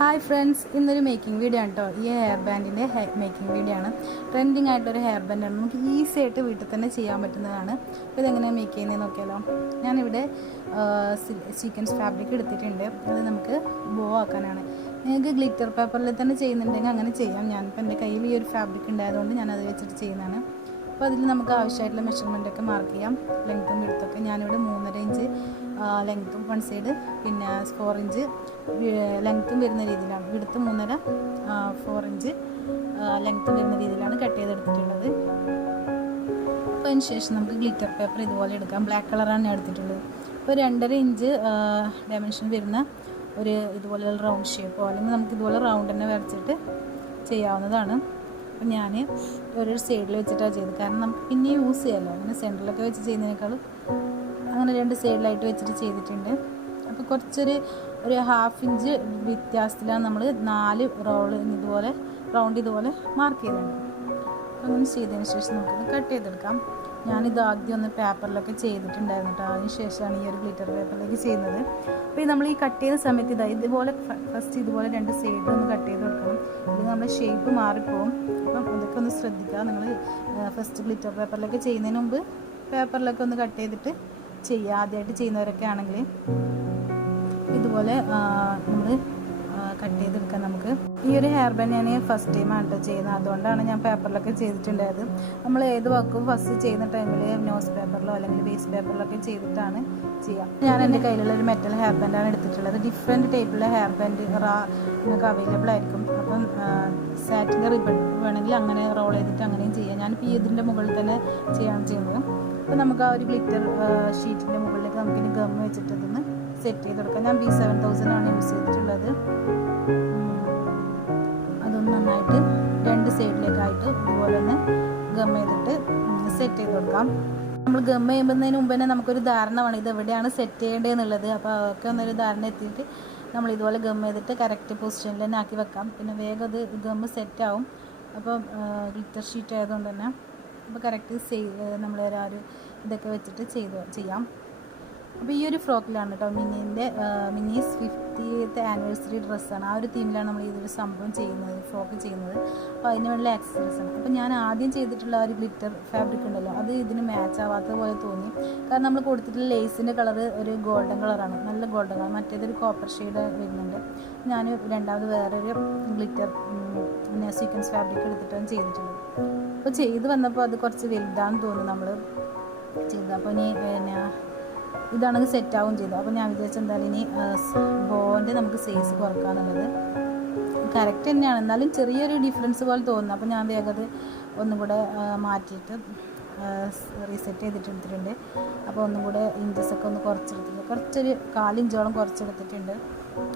Hi friends, ഇന്നൊരു making video ആണ് കേട്ടോ. ഈ ഹെയർ ബാൻഡിൻ്റെ മേക്കിംഗ് വീഡിയോ ആണ്. ട്രെൻഡിങ് ആയിട്ടൊരു ഹെയർ ബാൻഡാണ്. നമുക്ക് ഈസി ആയിട്ട് വീട്ടിൽ തന്നെ ചെയ്യാൻ പറ്റുന്നതാണ്. അപ്പോൾ ഇതെങ്ങനെയാണ് മേക്ക് ചെയ്യുന്നത് നോക്കിയാലോ. ഞാനിവിടെ സീക്വൻസ് ഫാബ്രിക് എടുത്തിട്ടുണ്ട്. അത് നമുക്ക് ബോ ആക്കാനാണ്. നിങ്ങൾക്ക് ഗ്ലിറ്റർ പേപ്പറിൽ തന്നെ ചെയ്യുന്നുണ്ടെങ്കിൽ അങ്ങനെ ചെയ്യാം. ഞാനിപ്പോൾ എൻ്റെ കയ്യിൽ ഈ ഒരു ഫാബ്രിക് ഉണ്ടായതുകൊണ്ട് ഞാനത് വെച്ചിട്ട് ചെയ്യുന്നതാണ്. അപ്പോൾ അതിൽ നമുക്ക് ആവശ്യമായിട്ടുള്ള മെഷർമെൻറ്റൊക്കെ മാർക്ക് ചെയ്യാം. ലെങ്ത്തും വിഡ്ത്തൊക്കെ ഞാനിവിടെ 3.5 ഇഞ്ച് ലെങ്ത്തും വൺ സൈഡ്, പിന്നെ 4 ഇഞ്ച് ലെങ്ത്തും വരുന്ന രീതിയിലാണ്, വിഡ്ത്ത് 3.5 4 ഇഞ്ച് ലെങ്ത്തും വരുന്ന രീതിയിലാണ് കട്ട് ചെയ്തെടുത്തിട്ടുള്ളത്. അപ്പോൾ അതിന് ശേഷം നമുക്ക് ഗ്ലിറ്റർ പേപ്പർ ഇതുപോലെ എടുക്കാം. ബ്ലാക്ക് കളറാണ് ഞാൻ എടുത്തിട്ടുള്ളത്. അപ്പോൾ 2.5 ഇഞ്ച് ഡയമെൻഷൻ വരുന്ന ഒരു ഇതുപോലെ റൗണ്ട് ഷേപ്പോ അല്ലെങ്കിൽ നമുക്ക് ഇതുപോലെ റൗണ്ട് തന്നെ വരച്ചിട്ട് ചെയ്യാവുന്നതാണ്. അപ്പം ഞാൻ ഒരു സൈഡിൽ വെച്ചിട്ടാണ് ചെയ്തത്. കാരണം നമുക്ക് പിന്നെ യൂസ് ചെയ്യാമല്ലോ. അങ്ങനെ സെൻറ്ററിലൊക്കെ വെച്ച് ചെയ്യുന്നതിനേക്കാളും അങ്ങനെ 2 സൈഡിലായിട്ട് വെച്ചിട്ട് ചെയ്തിട്ടുണ്ട്. അപ്പോൾ കുറച്ചൊരു 1/2 ഇഞ്ച് വ്യത്യാസത്തിലാണ് നമ്മൾ 4 റോള് ഇതുപോലെ റൗണ്ട് ഇതുപോലെ മാർക്ക് ചെയ്തിട്ടുണ്ട്. അങ്ങനെ ചെയ്തതിന് ശേഷം നമുക്കിത് കട്ട് ചെയ്തെടുക്കാം. ഞാനിത് ആദ്യം ഒന്ന് പേപ്പറിലൊക്കെ ചെയ്തിട്ടുണ്ടായിരുന്നു കേട്ടോ. അതിന് ശേഷമാണ് ഈ ഒരു ഗ്ലിറ്റർ പേപ്പറിലേക്ക് ചെയ്യുന്നത്. അപ്പോൾ നമ്മൾ ഈ കട്ട് ചെയ്ത സമയത്ത് ഇതുപോലെ ഫസ്റ്റ് ഇതുപോലെ 2 സൈഡിൽ ഒന്ന് കട്ട് ചെയ്ത് കൊടുക്കണം. ഇത് നമ്മുടെ ഷേപ്പ് മാറിപ്പോവും. അപ്പം അതൊക്കെ ഒന്ന് ശ്രദ്ധിക്കുക. നിങ്ങൾ ഫസ്റ്റ് ഗ്ലിറ്റർ പേപ്പറിലൊക്കെ ചെയ്യുന്നതിന് മുമ്പ് പേപ്പറിലൊക്കെ ഒന്ന് കട്ട് ചെയ്തിട്ട് ചെയ്യുക. ആദ്യമായിട്ട് ചെയ്യുന്നവരൊക്കെ ആണെങ്കിൽ ഇതുപോലെ നമ്മൾ കട്ട് ചെയ്തെടുക്കാം. നമുക്ക് ഈ ഒരു ഹെയർ ബാൻഡ് ഞാൻ ഫസ്റ്റ് ടൈമാണ് കേട്ടോ ചെയ്യുന്നത്. അതുകൊണ്ടാണ് ഞാൻ പേപ്പറിലൊക്കെ ചെയ്തിട്ടുണ്ടായത്. നമ്മൾ ഏത് വർക്കും ഫസ്റ്റ് ചെയ്യുന്ന ടൈമിൽ ന്യൂസ് പേപ്പറിലോ അല്ലെങ്കിൽ വേസ്റ്റ് പേപ്പറിലൊക്കെ ചെയ്തിട്ടാണ് ചെയ്യാം. ഞാൻ എൻ്റെ കയ്യിലുള്ള ഒരു മെറ്റൽ ഹെയർ ബാൻഡാണ് എടുത്തിട്ടുള്ളത്. ഡിഫറെൻറ്റ് ടൈപ്പിലുള്ള ഹെയർ ബാൻഡ് നിങ്ങൾക്ക് അവൈലബിൾ ആയിരിക്കും. അപ്പം സാറ്റിൻ്റെ റിബൺ വേണമെങ്കിൽ അങ്ങനെ റോൾ ചെയ്തിട്ട് അങ്ങനെയും ചെയ്യാം. ഞാനിപ്പോൾ ഇതിൻ്റെ മുകളിൽ തന്നെ ചെയ്യാണ് ചെയ്യുന്നത്. അപ്പോൾ നമുക്ക് ആ ഒരു ഗ്ലിറ്റർ ഷീറ്റിൻ്റെ മുകളിലേക്ക് നമുക്കിനി ഗം വെച്ചിട്ട് ഇതൊന്ന് സെറ്റ് ചെയ്ത് കൊടുക്കാം. ഞാൻ B7000 ആണ് യൂസ് ചെയ്തിട്ടുള്ളത്. അതൊന്ന് നന്നായിട്ട് 2 സൈഡിലേക്കായിട്ട് ഇതുപോലെ ഒന്ന് ഗം ചെയ്തിട്ട് സെറ്റ് ചെയ്ത് കൊടുക്കാം. നമ്മൾ ഗം ചെയ്യുന്നതിന് മുമ്പ് തന്നെ നമുക്കൊരു ധാരണ വേണം ഇത് എവിടെയാണ് സെറ്റ് ചെയ്യേണ്ടതെന്നുള്ളത്. അപ്പോൾ അതൊക്കെ ഒന്നൊരു ധാരണ എത്തിയിട്ട് നമ്മൾ ഇതുപോലെ ഗം ചെയ്തിട്ട് കറക്റ്റ് പൊസിഷനിൽ തന്നെ ആക്കി വെക്കാം. പിന്നെ വേഗം അത് ഗം സെറ്റാവും. അപ്പോൾ ഗ്ലിറ്റർ ഷീറ്റ് ആയതുകൊണ്ട് തന്നെ അപ്പോൾ കറക്റ്റ് നമ്മൾ ആ ഒരു ഇതൊക്കെ വെച്ചിട്ട് ചെയ്യാം. അപ്പോൾ ഈ ഒരു ഫ്രോക്കിലാണ് കേട്ടോ മിനീസ് 50th ആനിവേഴ്സറി ഡ്രസ്സാണ്. ആ ഒരു തീമിലാണ് നമ്മൾ ഇതൊരു സംഭവം ചെയ്യുന്നത്, ഫ്രോക്ക് ചെയ്യുന്നത്. അപ്പോൾ അതിന് വേണ്ട ആക്സസറീസാണ്. അപ്പോൾ ഞാൻ ആദ്യം ചെയ്തിട്ടുള്ള ഒരു ഗ്ലിറ്റർ ഫാബ്രിക് ഉണ്ടല്ലോ, അത് ഇതിന് മാച്ച് ആവാത്ത പോലെ തോന്നി. കാരണം നമ്മൾ കൊടുത്തിട്ടുള്ള ലേസിൻ്റെ കളറ് ഒരു ഗോൾഡൻ കളറാണ്, നല്ല ഗോൾഡൻ കളർ. മറ്റേതൊരു കോപ്പർ ഷെയ്ഡ് വരുന്നുണ്ട്. ഞാൻ രണ്ടാമത് വേറൊരു ഗ്ലിറ്റർ സീക്വൻസ് ഫാബ്രിക് എടുത്തിട്ടാണ് ചെയ്തിട്ടുള്ളത്. അപ്പോൾ ചെയ്ത് വന്നപ്പോൾ അത് കുറച്ച് വലുതാണെന്ന് തോന്നുന്നു നമ്മൾ ചെയ്തത്. അപ്പോൾ ഇനി പിന്നെ ഇതാണെങ്കിൽ സെറ്റാവും ചെയ്തു. അപ്പോൾ ഞാൻ വിചാരിച്ച എന്തായാലും ഇനി ബോൻ്റെ നമുക്ക് സൈസ് കുറക്കാന്നുള്ളത് കറക്റ്റ് തന്നെയാണ്, എന്നാലും ചെറിയൊരു ഡിഫറൻസ് പോലെ തോന്നുന്നു. അപ്പോൾ ഞാൻ വേഗം അത് ഒന്നും കൂടെ മാറ്റിയിട്ട് റീസെറ്റ് ചെയ്തിട്ടെടുത്തിട്ടുണ്ട്. അപ്പോൾ ഒന്നും കൂടെ ഇഞ്ചസൊക്കെ ഒന്ന് കുറച്ചെടുത്തിട്ടുണ്ട്, കുറച്ചൊരു 4 ഇഞ്ചോളം കുറച്ചെടുത്തിട്ടുണ്ട്.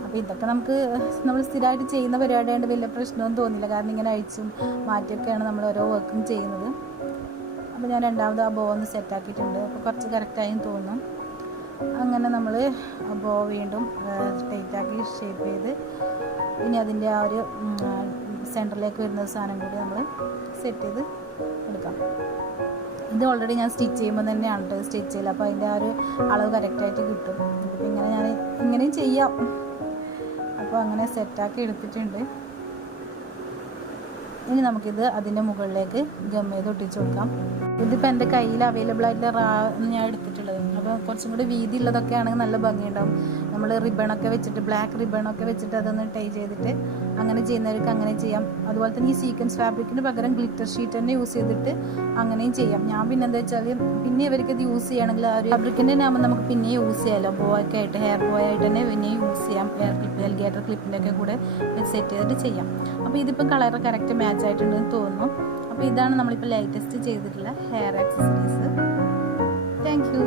അപ്പോൾ ഇതൊക്കെ നമ്മൾ സ്ഥിരമായിട്ട് ചെയ്യുന്ന പരിപാടിയായതുകൊണ്ട് വലിയ പ്രശ്നമൊന്നും തോന്നില്ല. കാരണം ഇങ്ങനെ അഴിച്ചും മാറ്റിയൊക്കെയാണ് നമ്മൾ ഓരോ വർക്കും ചെയ്യുന്നത്. അപ്പോൾ ഞാൻ രണ്ടാമത് ആ ബോ ഒന്ന് സെറ്റാക്കിയിട്ടുണ്ട്. അപ്പോൾ കുറച്ച് കറക്റ്റായും തോന്നും. അങ്ങനെ നമ്മൾ ബോ വീണ്ടും ടൈറ്റാക്കി ഷേപ്പ് ചെയ്ത് ഇനി അതിൻ്റെ ആ ഒരു സെൻറ്ററിലേക്ക് വരുന്ന സാധനം കൂടി നമ്മൾ സെറ്റ് ചെയ്ത് എടുക്കാം. ഇത് ഓൾറെഡി ഞാൻ സ്റ്റിച്ച് ചെയ്യുമ്പോൾ തന്നെയാണ് കേട്ടോ സ്റ്റിച്ച് ചെയ്യില്ല. അപ്പോൾ അതിൻ്റെ ആ ഒരു അളവ് കറക്റ്റായിട്ട് കിട്ടും. അപ്പോൾ ഇങ്ങനെ ഞാൻ ഇങ്ങനെയും ചെയ്യാം. അപ്പോൾ അങ്ങനെ സെറ്റാക്കി എടുത്തിട്ടുണ്ട്. ഇനി നമുക്കിത് അതിൻ്റെ മുകളിലേക്ക് ഗം ചെയ്ത് ഒട്ടിച്ച് കൊടുക്കാം. ഇതിപ്പോൾ എൻ്റെ കയ്യിൽ അവൈലബിൾ ആയിട്ടുള്ള ഞാൻ എടുത്തിട്ടുള്ളത്. അപ്പോൾ കുറച്ചും കൂടി വീതി ഉള്ളതൊക്കെ ആണെങ്കിൽ നല്ല ഭംഗിയുണ്ടാവും. നമ്മൾ റിബണൊക്കെ വെച്ചിട്ട് ബ്ലാക്ക് റിബണൊക്കെ വെച്ചിട്ട് അതൊന്ന് ടൈ ചെയ്തിട്ട് അങ്ങനെ ചെയ്യുന്നവർക്ക് അങ്ങനെ ചെയ്യാം. അതുപോലെ തന്നെ ഈ സീക്വൻസ് ഫാബ്രിക്കിന് പകരം ഗ്ലിറ്റർ ഷീറ്റ് തന്നെ യൂസ് ചെയ്തിട്ട് അങ്ങനെയും ചെയ്യാം. ഞാൻ പിന്നെ എന്താ വെച്ചാൽ പിന്നെ ഇവർക്ക് ഇത് യൂസ് ചെയ്യുകയാണെങ്കിൽ ആ ഒരു ഫാബ്രിക്കിൻ്റെ ആകുമ്പോൾ നമുക്ക് പിന്നെ യൂസ് ചെയ്യാമല്ലോ. ബോ ഒക്കെ ആയിട്ട് ഹെയർ ബോ ആയിട്ട് തന്നെ പിന്നെ യൂസ് ചെയ്യാം. ഹെയർ ക്ലിപ്പ് അലിഗേറ്റർ ക്ലിപ്പിൻ്റെ ഒക്കെ കൂടെ സെറ്റ് ചെയ്തിട്ട് ചെയ്യാം. അപ്പോൾ ഇതിപ്പോൾ കളർ കറക്റ്റ് മാച്ച് ആയിട്ടുണ്ടെന്ന് തോന്നുന്നു. അപ്പോൾ ഇതാണ് നമ്മളിപ്പോൾ ലേറ്റസ്റ്റ് ചെയ്തിട്ടുള്ള ഹെയർ ആക്സസറീസ്. Thank you.